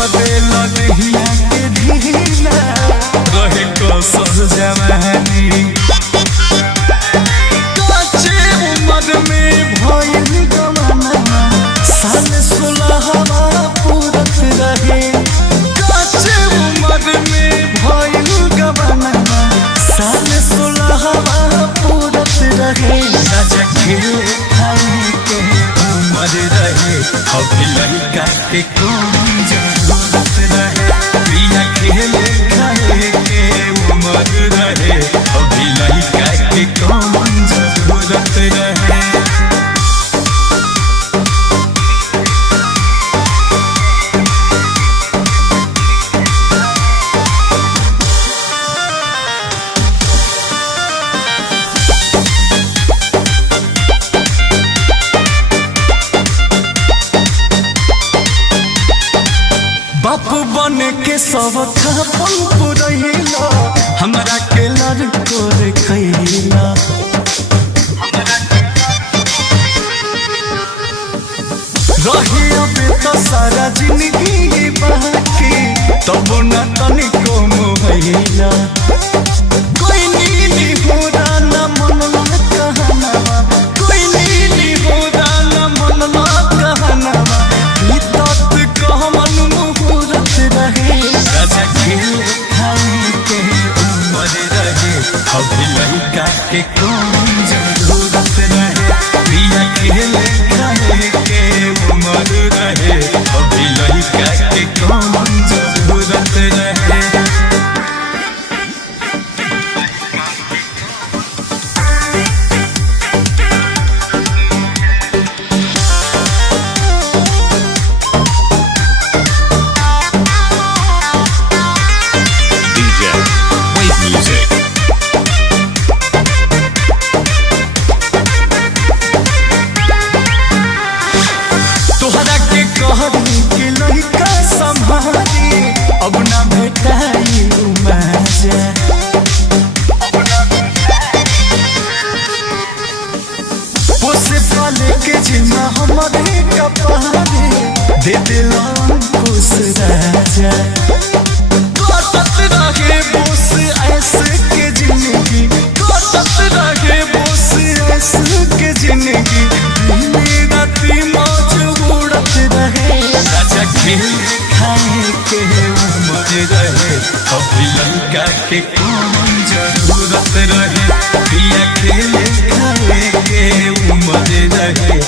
कह दे लदहिया के ढीला रहे कसर जवानी कच्चे उम्र में भइल गवाना साल 16 पूरत रहे कच्चे उम्र में भइल गवाना साल 16 पूरत रहे राजा खेले खाए के उम्र रहे अभी लड़का के कौन जरूरत रहे प्रिया खेले खाए के उम्र रहे अभी लड़का के कौन जरूरत रहे। बाप बने के सब खापन पुरैला हमरा के लड़को देखैला रही अबे तो सारा जिंदगी बाकी तब न तनिको मोहैला कोई नीली होरा न मनला कहनावा कोई नीली होरा न मनला कहनावा तत कह मन मुहूर्त रहे राजा खेले खाए के उम्र रहे अभी लड़का के कौन जरूरत रहे प्रिया खेले खाए के उम्र रहे अभी लड़का के कौन जरूरत रहे। तोहरा के कहरी के लड़का संभाली अब ना भेटाई मजा पोसे पाले के जिम्मा हमारे कपारे दे दिला खुश राजा कटत रहे बोस ऐसे के जिंदगी कटत रहे बोस ऐसे के जिंदगी राती मौज उड़त रहे राजा खेले खाए के उम्र रहे अभी लड़का के कौन जरूरत रहे प्रिया खेले खाए के उम्र रहे